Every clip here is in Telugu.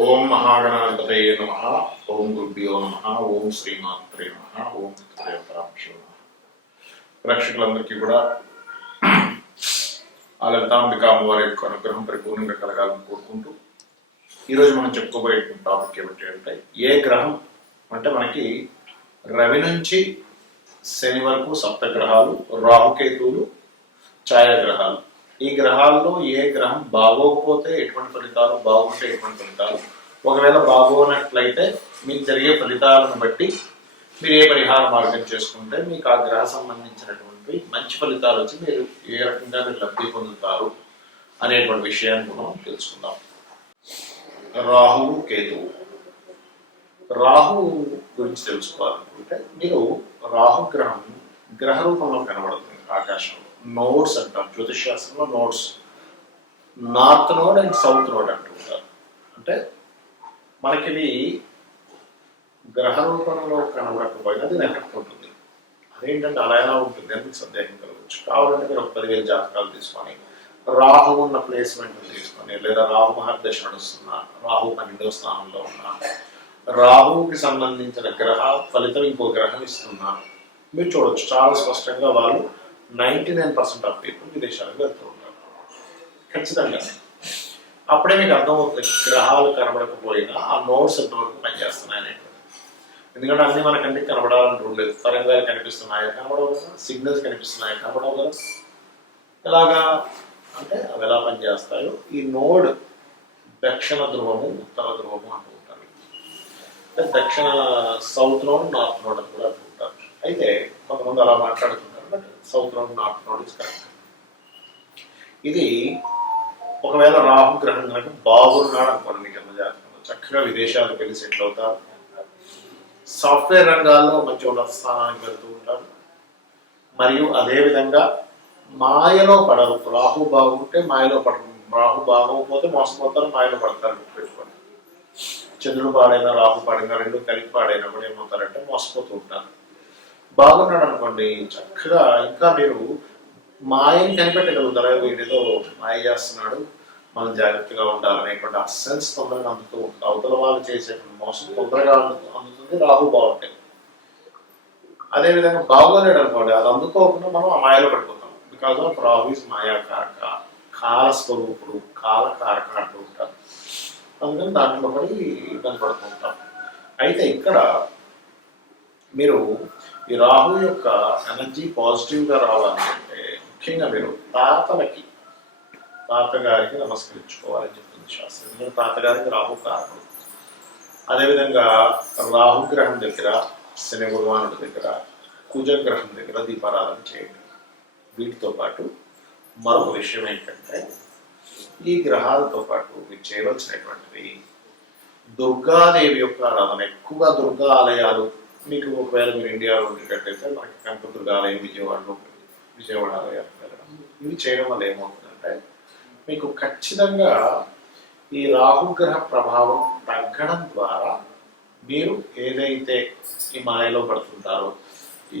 ఓం మహాగణాధిపతయే నమః. ఓం గురుభ్యో నమః. ఓం శ్రీమాత్రే నమః. ఓం పితృదేవతాభ్యో నమః. ప్రేక్షకులందరికీ కూడా ఆ లలితాంబిక అమ్మవారి యొక్క అనుగ్రహం పరిపూర్ణంగా కలగాలని కోరుకుంటూ ఈరోజు మనం చెప్పుకోబోయేటువంటి టాపిక్ ఏమిటి అంటే, ఏ గ్రహం అంటే మనకి రవి నుంచి శని వరకు సప్తగ్రహాలు, రాహుకేతువులు, ఛాయాగ్రహాలు. ఈ గ్రహాల్లో ఏ గ్రహం బాగోకపోతే ఎటువంటి ఫలితాలు, బాగుంటే ఎటువంటి ఫలితాలు, ఒకవేళ బాగోనట్లయితే మీకు జరిగే ఫలితాలను బట్టి మీరు ఏ పరిహార మార్గం చేసుకుంటే మీకు ఆ గ్రహ సంబంధించినటువంటి మంచి ఫలితాలు వచ్చి మీరు ఏ రకంగా మీరు లబ్ధి పొందుతారు అనేటువంటి విషయాన్ని మనం తెలుసుకుందాం. రాహువు, కేతువు. రాహు గురించి తెలుసుకోవాలనుకుంటే మీరు రాహు గ్రహం గ్రహ రూపంలో కనబడుతుంది ఆకాశంలో. నోడ్స్ అంటాం జ్యోతిషాస్త్రంలో. Nodes north node and south node అంటుంటారు. అంటే మనకి గ్రహ రూపంలో కనబడకపోయినా అది ఎఫెక్ట్ ఉంటుంది. అదేంటంటే అలా ఎలా ఉంటుంది అని మీకు సందేహం కలగవచ్చు. కావాలంటే మీరు ఒక 10,000 జాతకాలు తీసుకొని రాహు ఉన్న ప్లేస్మెంట్ తీసుకొని, లేదా రాహు మహర్దశ నడుస్తున్నా, రాహు 12వ స్థానంలో ఉన్నా, రాహుకి సంబంధించిన గ్రహ ఫలితం ఇంకో గ్రహం ఇస్తున్నా మీరు చూడవచ్చు. చాలా స్పష్టంగా వాళ్ళు 99% ఆఫ్ పీపుల్ విదేశాలకు వెళ్తూ ఉంటారు ఖచ్చితంగా. అప్పుడే మీకు అర్థమవుతుంది గ్రహాలు కనబడకపోయినా ఆ నోట్స్ ఎంతవరకు పనిచేస్తున్నాయి అనేటువంటి. ఎందుకంటే అన్ని మన కంటికి కనబడాలని రూల్ లేదు. తరంగాలు కనిపిస్తున్నాయా, కనబడవు కదా. సిగ్నల్స్ కనిపిస్తున్నాయా, కనబడవు కదా. ఎలాగా అంటే అవి ఎలా పనిచేస్తాయో, ఈ నోడ్ దక్షిణ ధ్రువము, ఉత్తర ధ్రువము అంటూ ఉంటారు. అంటే దక్షిణ సౌత్ నోడ్, నార్త్ నోడ్ అని కూడా అంటూ ఉంటారు. అయితే కొంతమంది అలా మాట్లాడుతుంటారు. But south node, north node is correct. ఇది ఒకవేళ రాహు గ్రహం కనుక బాగున్నాడు అనుకోండి మీ జన్మజాతకంలో, చక్కగా విదేశాలకు వెళ్ళి సెటిల్ అవుతారు. సాఫ్ట్వేర్ రంగాల్లో మంచి ఉన్నత స్థానానికి వెళ్తూ ఉంటారు. మరియు అదేవిధంగా మాయలో పడరు. రాహు బాగుంటే మాయలో పడరు. రాహు బాగోకపోతే మోసపోతారు, మాయలో పడతారు. పెట్టుకోండి. చంద్రుడు పాడైనా రాహు పాడైనా రెండు కలిపి పాడైనా కూడా ఏమవుతారంటే మోసపోతూ ఉంటారు. బాగున్నాడు అనుకోండి చక్కగా ఇంకా మీరు మాయని కనిపెట్టగలుగుతారు. వీడితో మాయ చేస్తున్నాడు, మనం జాగ్రత్తగా ఉండాలనేటువంటి ఆ సెన్స్ తొందరగా అందుతూ ఉంటుంది. అవతల వాళ్ళు చేసే మోసం తొందరగా అందుతుంది రాహు బాగుంటే. అదేవిధంగా బాగోలేడు అనుకోండి, అది అందుకోకుండా మనం ఆ మాయలో పడిపోతాం. బికాజ్ ఆఫ్ రాహు ఈజ్ మాయాకారక, కాలస్వరూపుడు, కాలకారక అంటూ ఉంటారు. అందుకని దాంట్లో పడి ఇబ్బంది పడుతూ ఉంటాం. అయితే ఇక్కడ మీరు ఈ రాహు యొక్క ఎనర్జీ పాజిటివ్గా రావాలంటే ముఖ్యంగా మీరు తాతగారికి నమస్కరించుకోవాలని చెప్తుంది శాస్త్రం. ఎందుకంటే తాతగారికి రాహు కారకుడు. అదేవిధంగా రాహుగ్రహం దగ్గర, శని భగవానుడి దగ్గర, కుజగ్రహం దగ్గర దీపారాధన చేయండి. వీటితో పాటు మరొక విషయం ఏంటంటే, ఈ గ్రహాలతో పాటు మీరు చేయవలసినటువంటివి దుర్గాదేవి యొక్క ఆరాధన. ఎక్కువగా దుర్గా ఆలయాలు మీకు ఒకవేళ మీరు ఇండియాలో ఉండేటట్టయితే మనకి కనకదుర్గ ఆలయం విజయవాడలో ఉంటుంది. విజయవాడ ఆలయానికి వెళ్ళడం, ఇవి చేయడం వల్ల ఏమవుతుందంటే మీకు ఖచ్చితంగా ఈ రాహుగ్రహ ప్రభావం తగ్గడం ద్వారా మీరు ఏదైతే ఈ మాయలో పడుతుంటారో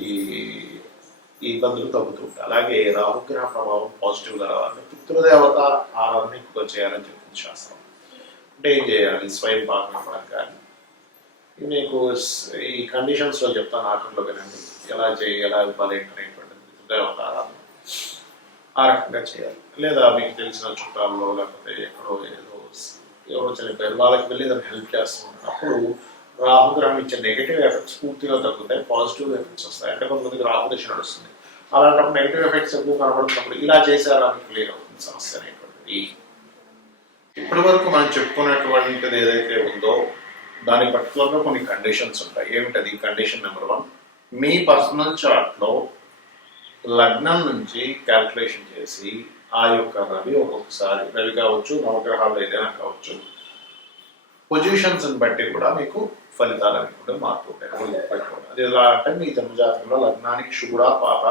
ఈ ఇబ్బందులు తగ్గుతుంటాయి. అలాగే రాహుగ్రహ ప్రభావం పాజిటివ్గా రావాలంటే పితృదేవత ఆరాధన ఎక్కువగా చేయాలని చెప్తుంది శాస్త్రం. అంటే ఏం చేయాలి? స్వయం పాకం ఇవ్వడం కానీ, మీకు ఈ కండిషన్స్లో చెప్తాను ఆఖరిలో వినండి. ఎలా ఇవ్వాలి ఏంటనేటువంటి పితృదేవత ఆరాధన ఆ రకంగా చేయాలి. లేదా మీకు తెలిసిన చుట్టాల్లో లేకపోతే ఎవరో చనిపోయారు, వాళ్ళకి వెళ్ళి దాన్ని హెల్ప్ చేస్తున్నారు. అప్పుడు రాహుగ్రహం ఇచ్చే నెగిటివ్ ఎఫెక్ట్స్ పూర్తిగా తగ్గుతాయి, పాజిటివ్ ఎఫెక్ట్స్ వస్తాయి. అంటే కొంతమందికి రాహుదశ నడుస్తుంది, అలాంటప్పుడు నెగిటివ్ ఎఫెక్ట్స్ ఎక్కువ కనబడుతున్నప్పుడు ఇలా చేశారా మీకు క్లియర్ అవుతుంది సమస్య అనేటువంటిది. ఇప్పటి వరకు మనం చెప్పుకున్నటువంటిది ఏదైతే ఉందో దాని పర్టికులర్గా కొన్ని కండిషన్స్ ఉంటాయి. ఏమిటది? కండిషన్ నెంబర్ 1, మీ పర్సనల్ చార్ట్లో లగ్నం నుంచి క్యాల్కులేషన్ చేసి ఆ యొక్క రవి ఒక్కొక్కసారి రవి కావచ్చు, నవగ్రహాలు ఏదైనా కావచ్చు, పొజిషన్స్ని బట్టి కూడా మీకు ఫలితాలు అనేటువంటి మారుతుంటాయి. అది ఎలా అంటే మీ జన్మజాతకంలో లగ్నానికి శుభుడా పాప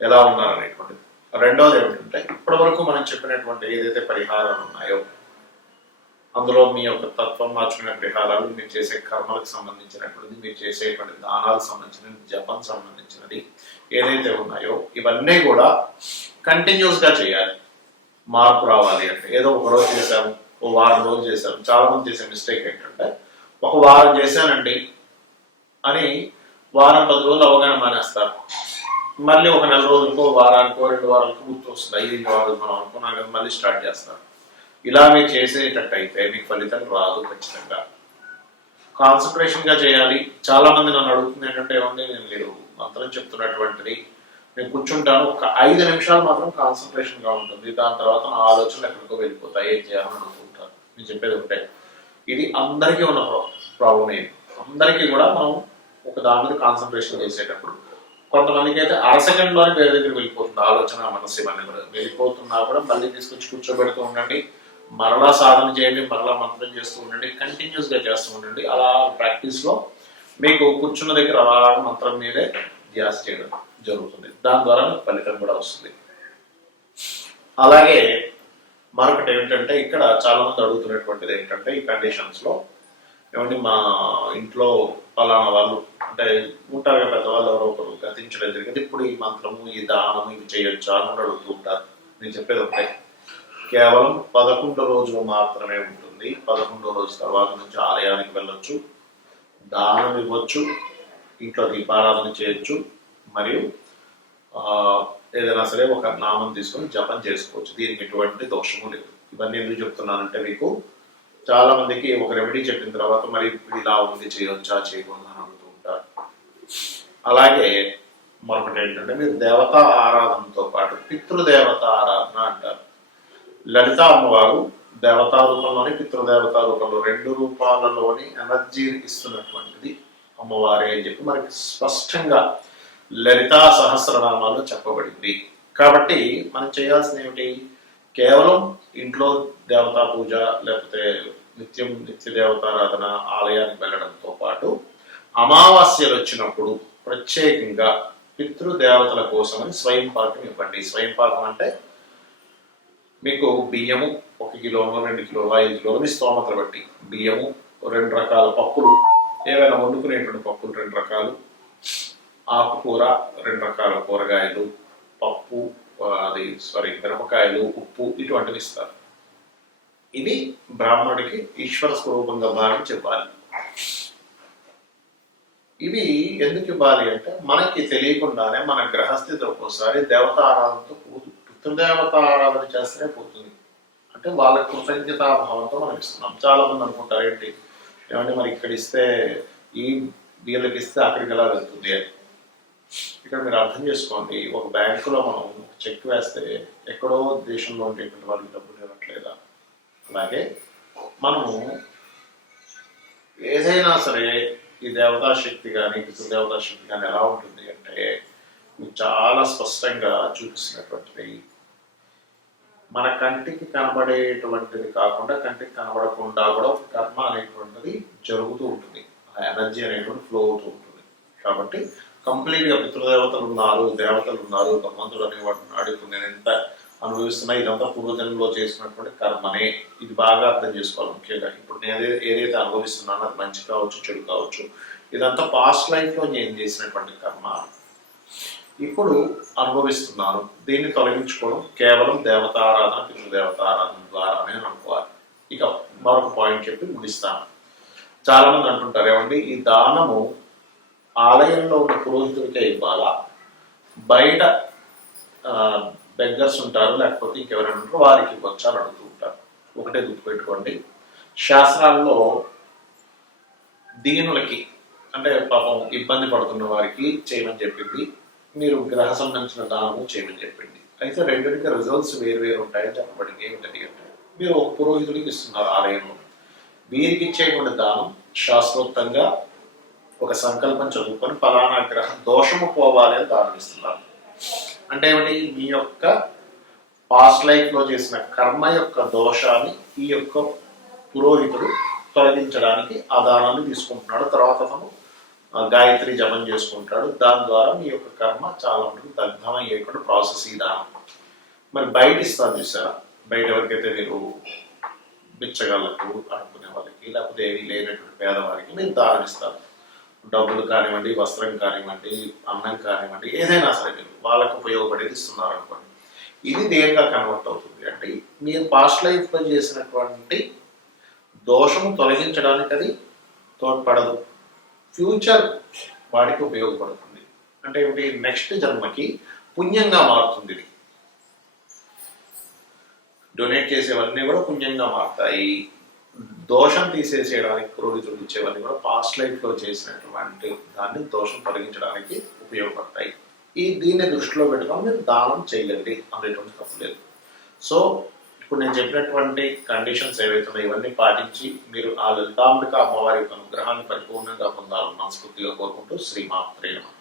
ఎలా ఉన్నారనేటువంటిది. రెండవది ఏమిటంటే ఇప్పటి వరకు మనం చెప్పినటువంటి ఏదైతే పరిహారాలు ఉన్నాయో అందులో మీ యొక్క తత్వం మార్చుకునే పరిహారాలు, మీరు చేసే కర్మలకు సంబంధించినటువంటిది, మీరు చేసేటువంటి దానాలకు సంబంధించినది, జపం సంబంధించినది ఏదైతే ఉన్నాయో ఇవన్నీ కూడా కంటిన్యూస్గా చేయాలి. మార్పు రావాలి అంటే ఏదో ఒక రోజు చేశాము ఓ వారం రోజులు చేశారు. చాలా మంది చేసే మిస్టేక్ ఏంటంటే ఒక వారం చేశానండి అని వారం 10 రోజులు అవగాహన మానేస్తారు. మళ్ళీ ఒక నెల రోజులకో వారానికో 2 వారాలకో గుర్తు వస్తుంది, 5 వారాలు మనం అనుకున్నాం కదా, మళ్ళీ స్టార్ట్ చేస్తారు. ఇలా మీరు చేసేటట్టు అయితే మీకు ఫలితం రాదు. ఖచ్చితంగా కాన్సన్ట్రేషన్ గా చేయాలి. చాలా మంది నన్ను అడుగుతుంది ఏంటంటే, ఏమండి నేను మీరు మంత్రం చెప్తున్నటువంటిది నేను కూర్చుంటాను, ఒక 5 నిమిషాలు మాత్రం కాన్సన్ట్రేషన్ గా ఉంటుంది, దాని తర్వాత నా ఆలోచనలు ఎక్కడికో వెళ్ళిపోతాయి, ఏం చేయాలని అనుకుంటారు. నేను చెప్పేది ఒకటే, ఇది అందరికీ ఉన్న ప్రాబ్లం. ఏంటి అందరికీ కూడా మనం ఒక దాని మీద కాన్సన్ట్రేషన్ చేసేటప్పుడు కొంతమందికి అయితే అరసెకండ్లోనే వేరే దగ్గర వెళ్ళిపోతుంది ఆలోచన, మనసు ఇవన్నీ కూడా వెళ్ళిపోతున్నా కూడా మళ్ళీ తీసుకొచ్చి కూర్చోబెడుతూ ఉండండి, మరలా సాధన చేయండి, మరలా మంత్రం చేస్తూ ఉండండి, కంటిన్యూస్ గా చేస్తూ ఉండండి. అలా ప్రాక్టీస్ లో మీకు కూర్చున్న దగ్గర అలా మంత్రం మీదే ధ్యాస చేయడం జరుగుతుంది. దాని ద్వారా ఫలితం కూడా వస్తుంది. అలాగే మరొకటి ఏంటంటే, ఇక్కడ చాలా మంది అడుగుతున్నటువంటిది ఏంటంటే, ఈ కండిషన్స్ లో ఏమంటే మా ఇంట్లో పలానా వాళ్ళు అంటే ఉంటారు కదా పెద్దవాళ్ళు, ఎవరో ఒకరు గతించడం జరిగింది, ఇప్పుడు ఈ మంత్రము ఈ దానము ఇవి చేయొచ్చా అని అడుగుతూ ఉంటారు. నేను చెప్పేది ఒకటే, కేవలం 11 రోజులు మాత్రమే ఉంటుంది. 11వ రోజు తర్వాత నుంచి ఆలయానికి వెళ్ళొచ్చు, దానం ఇవ్వచ్చు, ఇంట్లో దీపారాధన చేయొచ్చు, మరియు ఏదైనా సరే ఒక నామం తీసుకొని జపం చేసుకోవచ్చు. దీనికి ఎటువంటి దోషము లేదు. ఇవన్నీ ఎందుకు చెప్తున్నానంటే, మీకు చాలా మందికి ఒక రెమెడీ చెప్పిన తర్వాత మరి ఇలా ఉంది చేయొచ్చా చేయకూడదు అని అడుగుతూ ఉంటారు. అలాగే మరొకటి ఏంటంటే, మీరు దేవతా ఆరాధనతో పాటు పితృదేవత ఆరాధన అంటారు. లలిత అమ్మవారు దేవతా రూపంలోని పితృదేవతా రూపంలో 2 రూపాలలోని ఎనర్జీని ఇస్తున్నటువంటిది అమ్మవారే అని చెప్పి మనకి స్పష్టంగా లలితా సహస్రనామాల్లో చెప్పబడింది. కాబట్టి మనం చేయాల్సింది ఏమిటి, కేవలం ఇంట్లో దేవతా పూజ లేకపోతే నిత్య దేవతారాధన ఆలయానికి వెళ్ళడంతో పాటు అమావాస్యలు వచ్చినప్పుడు ప్రత్యేకంగా పితృదేవతల కోసమని స్వయం పాకం ఇవ్వండి. స్వయం పాకం అంటే మీకు బియ్యము 1 కిలోను 2 కిలోలు 5 కిలోలు మీ స్తోమతలు బట్టి బియ్యము, 2 రకాల పప్పులు, ఏవైనా వండుకునేటువంటి పప్పులు 2 రకాలు, ఆకుకూర 2 రకాల కూరగాయలు, పప్పు మిరపకాయలు, ఉప్పు, ఇటువంటివి ఇస్తారు. ఇది బ్రాహ్మణుడికి ఈశ్వర స్వరూపంగా భావించి చెప్పాలి. ఇవి ఎందుకు ఇవ్వాలి అంటే, మనకి తెలియకుండానే మన గ్రహస్థితి ఒక్కోసారి దేవతా ఆరాధనతో పోదు, పితృదేవత ఆరాధన చేస్తేనే పోతుంది. అంటే వాళ్ళ కృతజ్ఞతాభావంతో మనం ఇస్తున్నాం. చాలా మంది అనుకుంటారు ఏంటి, ఏమంటే మరి ఇక్కడ ఇస్తే ఈ వీళ్ళకి ఇస్తే అక్కడికి ఎలా వెళ్తుంది అని. ఇక్కడ మీరు అర్థం చేసుకోండి, ఒక బ్యాంకులో మనం చెక్ వేస్తే ఎక్కడో దేశంలో ఉండేటువంటి వాళ్ళకి డబ్బులు ఇవ్వట్లేదా, అలాగే మనము ఏదైనా సరే ఈ దేవతాశక్తి కానీ పితృదేవతాశక్తి కానీ ఎలా ఉంటుంది అంటే, మీకు చాలా స్పష్టంగా చూపిస్తున్నటువంటిది మన కంటికి కనబడేటువంటిది కాకుండా కంటికి కనబడకుండా కూడా ఒక కర్మ అనేటువంటిది జరుగుతూ ఉంటుంది, ఆ ఎనర్జీ అనేటువంటి ఫ్లో అవుతూ ఉంటుంది. కాబట్టి కంప్లీట్ గా పితృదేవతలు ఉన్నారు, దేవతలు ఉన్నారు, భగవంతుడు అనేవాడు ఉన్నాడు, ఇప్పుడు నేను ఎంత అనుభవిస్తున్నా ఇదంతా పూర్వజన్మలో చేసినటువంటి కర్మనే. ఇది బాగా అర్థం చేసుకోవాలి. ముఖ్యంగా ఇప్పుడు నేను ఏదైతే అనుభవిస్తున్నానో అది మంచి కావచ్చు చెడు కావచ్చు, ఇదంతా పాస్ట్ లైఫ్ లో నేను చేసినటువంటి కర్మ ఇప్పుడు అనుభవిస్తున్నాను. దీన్ని తొలగించుకోవడం కేవలం దేవతారాధన పితృదేవతారాధన ద్వారానే అనుకోవాలి. ఇక మరొక పాయింట్ చెప్పి ముగిస్తాను. చాలా మంది అంటుంటారు, ఏమండి ఈ దానము ఆలయంలో ఉన్న పురోహితుడికే ఇవ్వాలా, బయట బెగ్గర్స్ ఉంటారు లేకపోతే ఇంకెవరైనా ఉంటారో వారికి ఇవ్వచ్చా అని అడుగుతూ ఉంటారు. ఒకటే గుర్తుపెట్టుకోండి, శాస్త్రాల్లో దీనులకి అంటే పాపం ఇబ్బంది పడుతున్న వారికి చేయమని చెప్పింది, మీరు గ్రహ సంబంధించిన దానము చేయమని చెప్పింది. అయితే రెండింటికి రిజల్ట్స్ వేరు ఉంటాయని చెప్పబడింది. ఏమిటంటే, మీరు ఒక పురోహితుడికి ఇస్తున్నారు ఆలయంలో, వీరికి ఇచ్చేటువంటి దానం శాస్త్రోక్తంగా ఒక సంకల్పం చదువుకొని ఫలానా గ్రహ దోషము పోవాలి అని దానం ఇస్తున్నారు. అంటే ఏమిటి, మీ యొక్క పాస్ట్ లైఫ్ లో చేసిన కర్మ యొక్క దోషాన్ని ఈ యొక్క పురోహితుడు తొలగించడానికి ఆ దానాన్ని తీసుకుంటున్నాడు. తర్వాత తను గాయత్రి జపం చేసుకుంటాడు. దాని ద్వారా మీ యొక్క కర్మ చాలా మందికి దగ్ధమయ్యేటువంటి ప్రాసెస్ ఈ దానం. మరి బయట ఇస్తాను చూసారా, బయట ఎవరికైతే మీరు బిచ్చగాళ్ళకు అనుకునే వాళ్ళకి లేకపోతే ఏవి లేనటువంటి పేదవారికి మీరు దానం ఇస్తారు. డబ్బులు కానివ్వండి, వస్త్రం కానివ్వండి, అన్నం కానివ్వండి, ఏదైనా సరే మీరు వాళ్ళకు ఉపయోగపడేది ఇస్తున్నారు అనుకోండి. ఇది దేనిగా కన్వర్ట్ అవుతుంది అంటే మీరు పాస్ట్ లైఫ్లో చేసినటువంటి దోషము తొలగించడానికి అది తోడ్పడదు, ఫ్యూచర్ వాడికి ఉపయోగపడుతుంది. అంటే ఏమిటి, నెక్స్ట్ జన్మకి పుణ్యంగా మారుతుంది. ఇది డొనేట్ చేసేవన్నీ కూడా పుణ్యంగా మారుతాయి. దోషం తీసేసేయడానికి క్రోధితులు ఇచ్చేవన్నీ కూడా పాస్ట్ లైఫ్లో చేసినటువంటి దాన్ని దోషం తొలగించడానికి ఉపయోగపడతాయి. దీన్ని దృష్టిలో పెట్టుకొని మీరు దానం చేయండి, అనేటువంటి తప్పులేదు. సో ఇప్పుడు నేను చెప్పినటువంటి కండిషన్స్ ఏవైతున్నాయో ఇవన్నీ పాటించి మీరు ఆ లలితాంబిక అమ్మవారి యొక్క అనుగ్రహాన్ని పరిపూర్ణంగా పొందాలని మనస్ఫూర్తిగా కోరుకుంటూ శ్రీమాత్రే నమః.